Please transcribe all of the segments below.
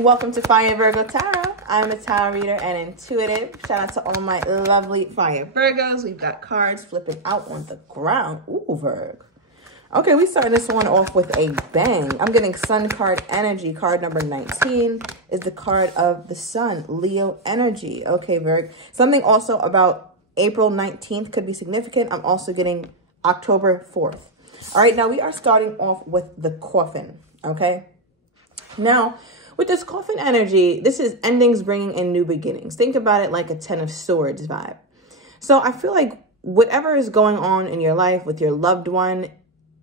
Welcome to Fire Virgo Tarot. I'm a tarot reader and intuitive. Shout out to all my lovely Fire Virgos. We've got cards flipping out on the ground. Ooh, Virg. Okay, we started this one off with a bang. I'm getting Sun card energy. Card number 19 is the card of the Sun, Leo energy. Okay, Virg. Something also about April 19th could be significant. I'm also getting October 4th. All right, now we are starting off with the coffin, okay? Now, with this coffin energy, this is endings bringing in new beginnings. Think about it like a 10 of Swords vibe. So I feel like whatever is going on in your life with your loved one,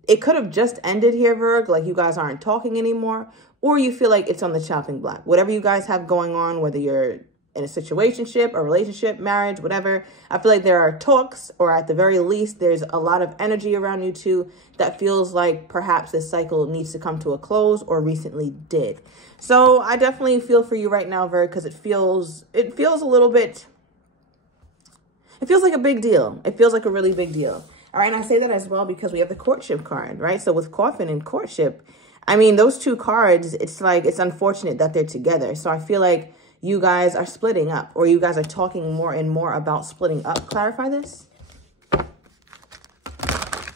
it could have just ended here, Virg, like you guys aren't talking anymore, or you feel like it's on the chopping block. Whatever you guys have going on, whether you're in a situationship, a relationship, marriage, whatever, I feel like there are talks, or at the very least, there's a lot of energy around you two that feels like perhaps this cycle needs to come to a close or recently did. So I definitely feel for you right now, Virg, because it feels a little bit, it feels like a big deal. It feels like a really big deal. All right, and I say that as well because we have the courtship card, right? So with coffin and courtship, I mean, those two cards, it's like, it's unfortunate that they're together. So I feel like you guys are splitting up, or you guys are talking more and more about splitting up. Clarify this.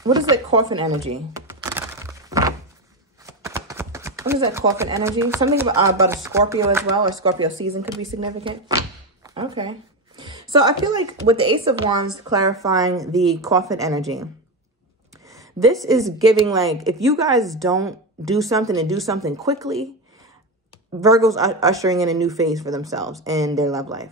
What is that coffin energy? What is that coffin energy? Something about a Scorpio as well, or Scorpio season could be significant. Okay. So I feel like with the Ace of Wands clarifying the coffin energy, this is giving like, if you guys don't do something and do something quickly, Virgo's ushering in a new phase for themselves and their love life,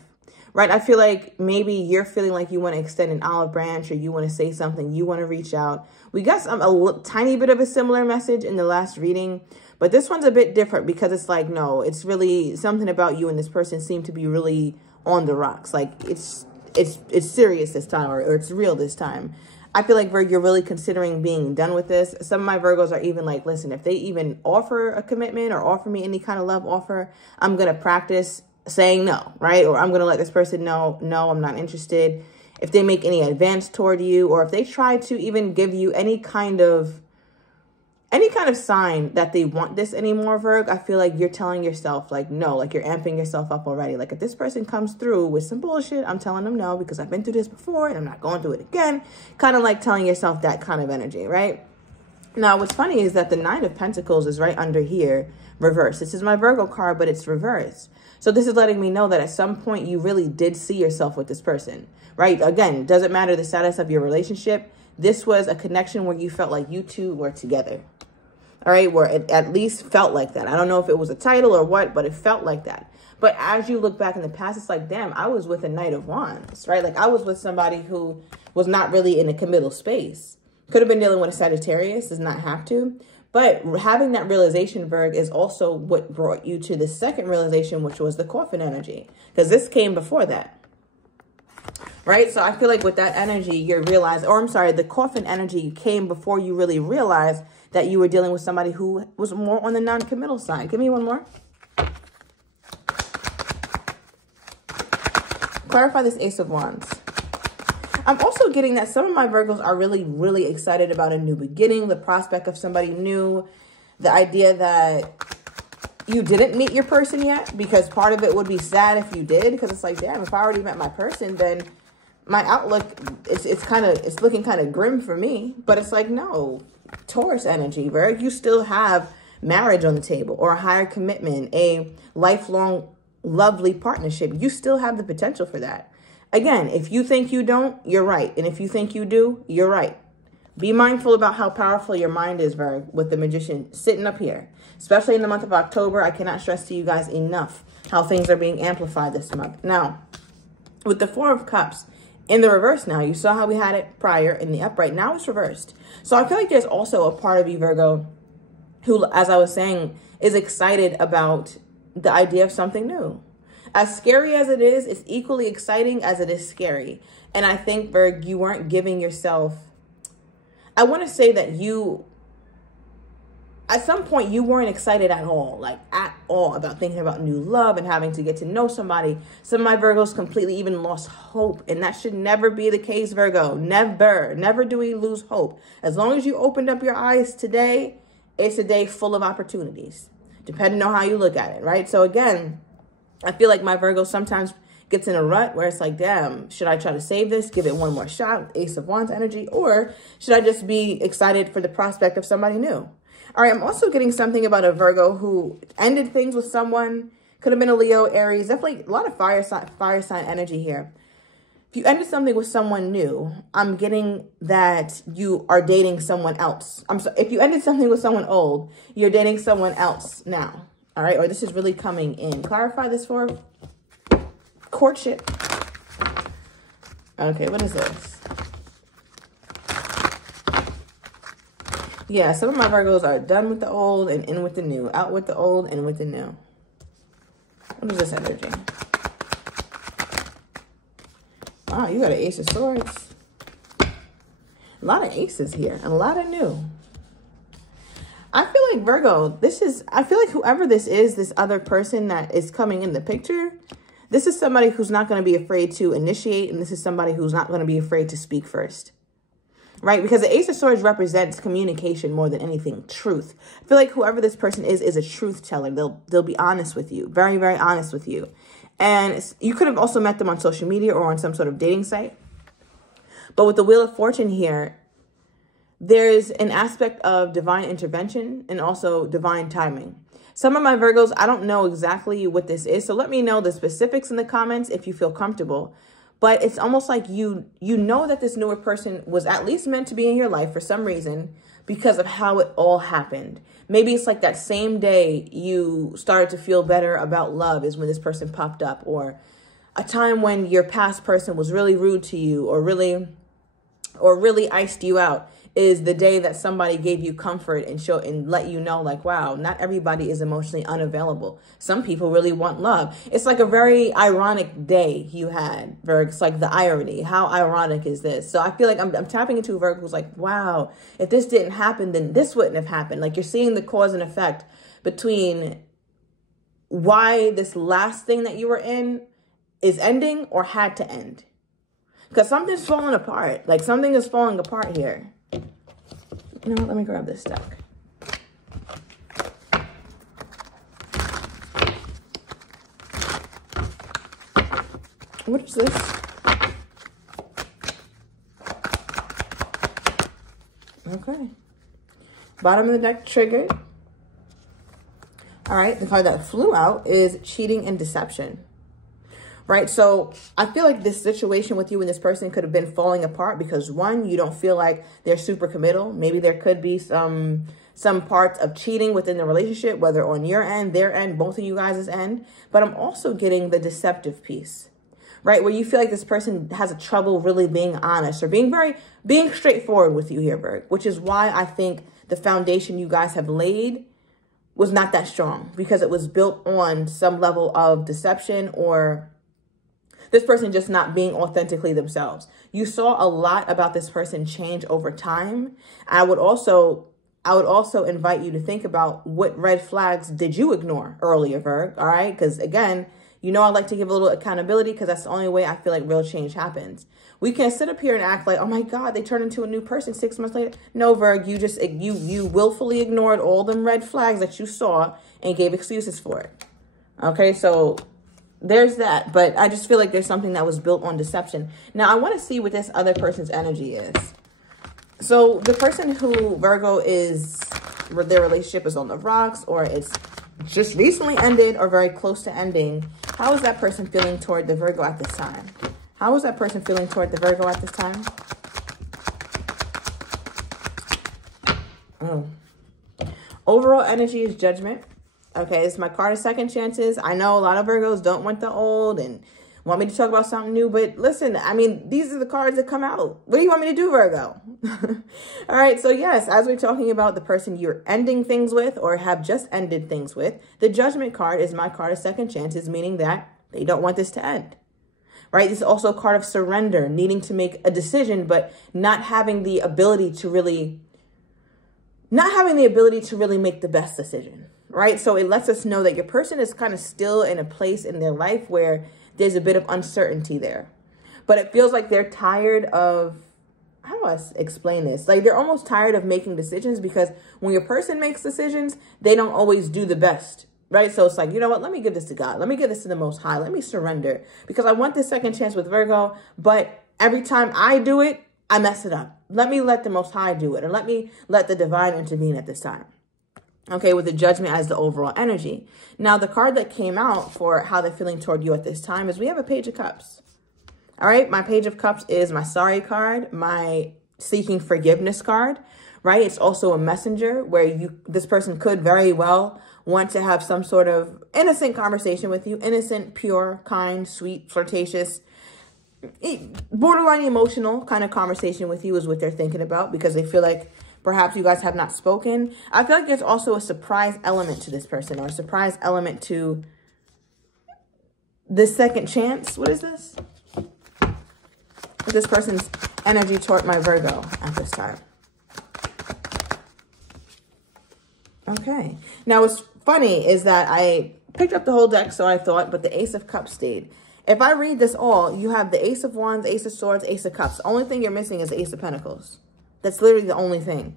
right? I feel like maybe you're feeling like you want to extend an olive branch, or you want to say something, you want to reach out. We got a tiny bit of a similar message in the last reading, but this one's a bit different because it's like, no, it's really something about you and this person seem to be really on the rocks. Like it's serious this time, or it's real this time. I feel like, Virg, you're really considering being done with this. Some of my Virgos are even like, listen, if they even offer a commitment or offer me any kind of love offer, I'm going to practice saying no, right? Or I'm going to let this person know, no, I'm not interested. If they make any advance toward you, or if they try to even give you any kind of sign that they want this anymore, Virg, I feel like you're telling yourself like, no, like you're amping yourself up already. Like if this person comes through with some bullshit, I'm telling them no, because I've been through this before and I'm not going through it again. Kind of like telling yourself that kind of energy, right? Now, what's funny is that the Nine of Pentacles is right under here, reversed. This is my Virgo card, but it's reversed. So this is letting me know that at some point you really did see yourself with this person, right? Again, doesn't matter the status of your relationship. This was a connection where you felt like you two were together. All right, where it at least felt like that. I don't know if it was a title or what, but it felt like that. But as you look back in the past, it's like, damn, I was with a Knight of Wands, right? Like I was with somebody who was not really in a committal space. Could have been dealing with a Sagittarius, does not have to. But having that realization, Virg, is also what brought you to the second realization, which was the coffin energy. Because this came before that. Right? So I feel like with that energy, you're realizing, or I'm sorry, the coffin energy came before you really realized that you were dealing with somebody who was more on the non-committal side. Give me one more. Clarify this Ace of Wands. I'm also getting that some of my Virgos are really, really excited about a new beginning, the prospect of somebody new, the idea that you didn't meet your person yet, because part of it would be sad if you did, because it's like, damn, if I already met my person, then my outlook, it's looking kind of grim for me. But it's like, no, Taurus energy, Virg, you still have marriage on the table, or a higher commitment, a lifelong lovely partnership. You still have the potential for that. Again, if you think you don't, you're right. And if you think you do, you're right. Be mindful about how powerful your mind is, Virg, with the Magician sitting up here. Especially in the month of October, I cannot stress to you guys enough how things are being amplified this month. Now, with the Four of Cups in the reverse now, you saw how we had it prior in the upright. Now it's reversed. So I feel like there's also a part of you, Virgo, who, as I was saying, is excited about the idea of something new. As scary as it is, it's equally exciting as it is scary. And I think, Virg, you weren't giving yourself, I want to say that you, at some point, you weren't excited at all, like at all, about thinking about new love and having to get to know somebody. Some of my Virgos completely even lost hope. And that should never be the case, Virgo. Never. Never do we lose hope. As long as you opened up your eyes today, it's a day full of opportunities. depending on how you look at it, right? So again, I feel like my Virgo sometimes gets in a rut where it's like, damn, should I try to save this, give it one more shot, Ace of Wands energy, or should I just be excited for the prospect of somebody new? All right, I'm also getting something about a Virgo who ended things with someone. Could have been a Leo, Aries, definitely a lot of fire sign energy here. If you ended something with someone new, I'm getting that you are dating someone else. If you ended something with someone old, you're dating someone else now. All right, or this is really coming in. Clarify this for courtship. Okay, what is this? Yeah, some of my Virgos are done with the old and in with the new. Out with the old and with the new. What is this energy? Wow, you got an Ace of Swords. A lot of aces here and a lot of new. I feel like Virgo, I feel like whoever this is, this other person that is coming in the picture, this is somebody who's not going to be afraid to initiate, and this is somebody who's not going to be afraid to speak first. Right? Because the Ace of Swords represents communication more than anything, truth. I feel like whoever this person is a truth teller. They'll be honest with you, very, very honest with you. And you could have also met them on social media or on some sort of dating site. But with the Wheel of Fortune here, there's an aspect of divine intervention and also divine timing. Some of my Virgos, I don't know exactly what this is. So let me know the specifics in the comments if you feel comfortable. But it's almost like you know that this newer person was at least meant to be in your life for some reason because of how it all happened. Maybe it's like that same day you started to feel better about love is when this person popped up, or a time when your past person was really rude to you or really iced you out is the day that somebody gave you comfort and let you know, like, wow, not everybody is emotionally unavailable. Some people really want love. It's like a very ironic day you had, Virgo. It's like the irony. How ironic is this? So I feel like I'm tapping into a Virgo who's like, wow, if this didn't happen, then this wouldn't have happened. Like, you're seeing the cause and effect between why this last thing that you were in is ending or had to end. Because something's falling apart. Like, something is falling apart here. You know what? Let me grab this deck. What is this? Okay. Bottom of the deck triggered. All right. The card that flew out is cheating and deception. Right? So I feel like this situation with you and this person could have been falling apart because, one, you don't feel like they're super committal. Maybe there could be some parts of cheating within the relationship, whether on your end, their end, both of you guys' end. But I'm also getting the deceptive piece, right? Where you feel like this person has a trouble really being honest or being straightforward with you here, Virgo, which is why I think the foundation you guys have laid was not that strong, because it was built on some level of deception or this person just not being authentically themselves. You saw a lot about this person change over time. I would also invite you to think about what red flags did you ignore earlier, Virgo, all right? Because again, you know I like to give a little accountability because that's the only way I feel like real change happens. We can't sit up here and act like, oh my God, they turned into a new person 6 months later. No, Virgo, you willfully ignored all them red flags that you saw and gave excuses for it. Okay, so there's that, but I just feel like there's something that was built on deception. Now, I want to see what this other person's energy is. So the person who Virgo is, their relationship is on the rocks, or it's just recently ended or very close to ending. How is that person feeling toward the Virgo at this time? How is that person feeling toward the Virgo at this time? Oh. Overall energy is judgment. Okay, it's my card of second chances. I know a lot of Virgos don't want the old and want me to talk about something new, but listen, I mean, these are the cards that come out. What do you want me to do, Virgo? All right, so yes, as we're talking about the person you're ending things with or have just ended things with, the Judgment card is my card of second chances, meaning that they don't want this to end. Right? This is also a card of surrender, needing to make a decision, but not having the ability to really make the best decision. Right? So it lets us know that your person is kind of still in a place in their life where there's a bit of uncertainty there. But it feels like they're tired of, I do I explain this? Like, they're almost tired of making decisions, because when your person makes decisions, they don't always do the best, right? So it's like, you know what? Let me give this to God. Let me give this to the Most High. Let me surrender, because I want this second chance with Virgo. But every time I do it, I mess it up. Let me let the Most High do it, or let me let the divine intervene at this time. Okay, with the Judgment as the overall energy. Now, the card that came out for how they're feeling toward you at this time is we have a Page of Cups. All right, my Page of Cups is my sorry card, my seeking forgiveness card, right? It's also a messenger where this person could very well want to have some sort of innocent conversation with you. Innocent, pure, kind, sweet, flirtatious, borderline emotional kind of conversation with you is what they're thinking about, because they feel like perhaps you guys have not spoken. I feel like there's also a surprise element to this person, or a surprise element to this second chance. What is this? This person's energy toward my Virgo at this time. Okay. Now, what's funny is that I picked up the whole deck, so I thought, but the Ace of Cups stayed. If I read this all, you have the Ace of Wands, Ace of Swords, Ace of Cups. The only thing you're missing is the Ace of Pentacles. That's literally the only thing.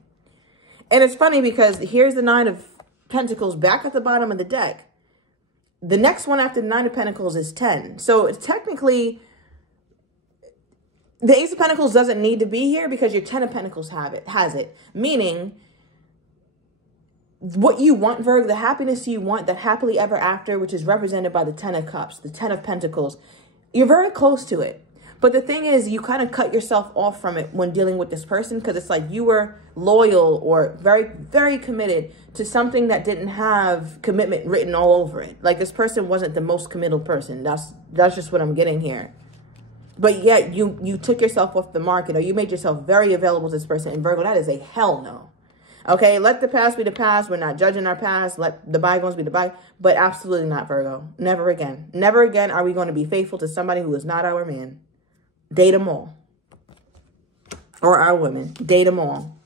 And it's funny because here's the Nine of Pentacles back at the bottom of the deck. The next one after the Nine of Pentacles is 10. So it's technically, the Ace of Pentacles doesn't need to be here because your 10 of Pentacles has it. Meaning, what you want, Virgo, the happiness you want, that happily ever after, which is represented by the 10 of Cups, the 10 of Pentacles, you're very close to it. But the thing is, you kind of cut yourself off from it when dealing with this person, because it's like you were loyal or very, very committed to something that didn't have commitment written all over it. Like, this person wasn't the most committed person. That's just what I'm getting here. But yet you took yourself off the market, or you made yourself very available to this person. And Virgo, that is a hell no. Okay, let the past be the past. We're not judging our past. Let the bygones be the bygones. But absolutely not, Virgo. Never again. Never again are we going to be faithful to somebody who is not our man. Date them all. Or our women. Date them all.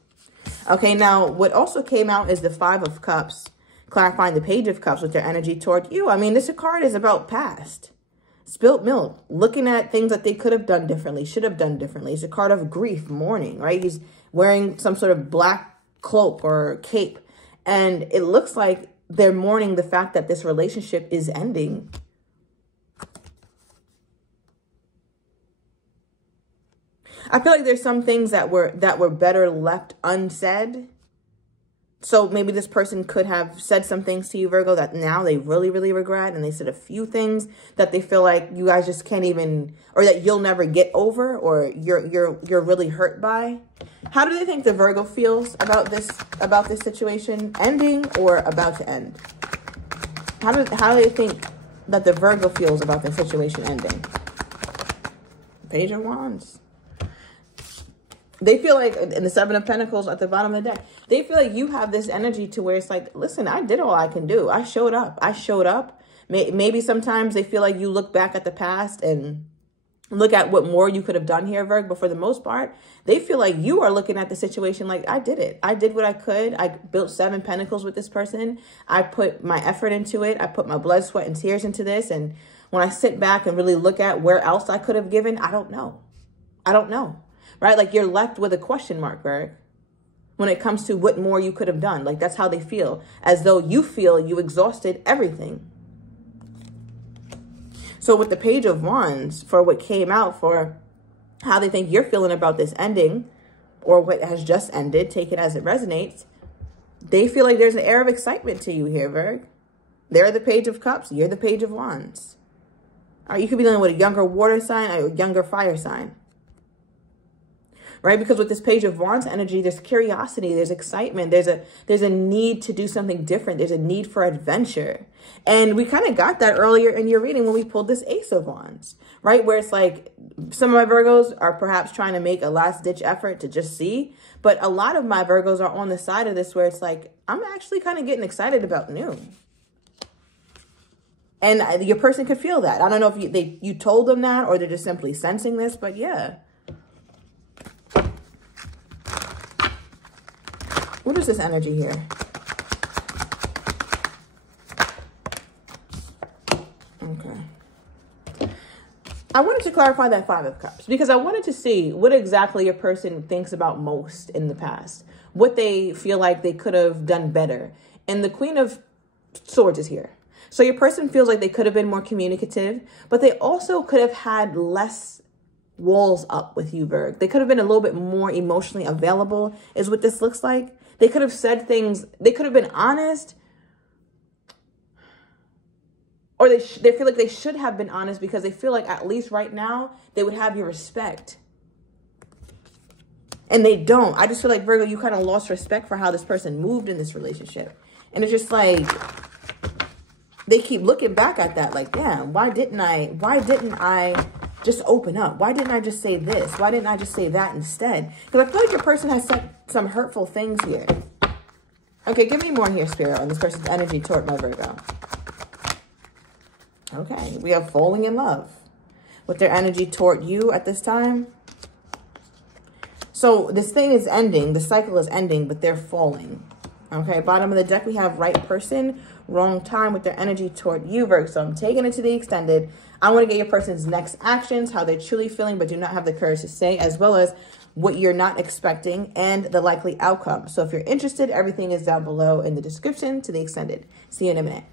Okay, now what also came out is the Five of Cups, clarifying the Page of Cups with their energy toward you. I mean, this card is about past. Spilt milk. Looking at things that they could have done differently, should have done differently. It's a card of grief, mourning, right? He's wearing some sort of black cloak or cape. And it looks like they're mourning the fact that this relationship is ending. I feel like there's some things that were better left unsaid. So maybe this person could have said some things to you, Virgo, that now they really, really regret. And they said a few things that they feel like you guys just can't even, or that you'll never get over, or you're really hurt by. How do they think the Virgo feels about this situation ending or about to end? How do they think that the Virgo feels about the situation ending? Page of Wands. They feel like, in the Seven of Pentacles at the bottom of the deck, they feel like you have this energy to where it's like, listen, I did all I can do. I showed up. I showed up. Maybe sometimes they feel like you look back at the past and look at what more you could have done here, Virgo. But for the most part, they feel like you are looking at the situation like, I did it. I did what I could. I built 7 pentacles with this person. I put my effort into it. I put my blood, sweat, and tears into this. And when I sit back and really look at where else I could have given, I don't know. I don't know. Right? Like, you're left with a question mark, right? When it comes to what more you could have done. Like, that's how they feel. As though you feel you exhausted everything. So with the Page of Wands, for what came out for how they think you're feeling about this ending, or what has just ended, take it as it resonates, they feel like there's an air of excitement to you here, Virg. They're the Page of Cups. You're the Page of Wands. All right, you could be dealing with a younger water sign or a younger fire sign. Right? Because with this Page of Wands energy, there's curiosity, there's excitement, there's a need to do something different, there's a need for adventure. And we kind of got that earlier in your reading when we pulled this Ace of Wands, right? Where it's like some of my Virgos are perhaps trying to make a last-ditch effort to just see, but a lot of my Virgos are on the side of this where it's like, I'm actually kind of getting excited about new. And your person could feel that. I don't know if you told them that, or they're just simply sensing this, but yeah. What is this energy here? Okay. I wanted to clarify that Five of Cups because I wanted to see what exactly your person thinks about most in the past, what they feel like they could have done better. And the Queen of Swords is here. So your person feels like they could have been more communicative, but they also could have had less walls up with you, Virg. They could have been a little bit more emotionally available is what this looks like. They could have said things. They could have been honest. Or they feel like they should have been honest because they feel like at least right now they would have your respect. And they don't. I just feel like, Virgo, you kind of lost respect for how this person moved in this relationship. And it's just like, they keep looking back at that like, damn, why didn't I just open up? Why didn't I just say this? Why didn't I just say that instead? Because I feel like your person has said some hurtful things here. Okay, give me more here, Spirit, on this person's energy toward my Virgo. Okay, we have falling in love with their energy toward you at this time. So this thing is ending. The cycle is ending, but they're falling. Okay, bottom of the deck, we have right person, wrong time with their energy toward you, Virgo. So I'm taking it to the extended. I want to get your person's next actions, how they're truly feeling, but do not have the courage to say, as well as what you're not expecting and the likely outcome. So if you're interested, everything is down below in the description to the extended. See you in a minute.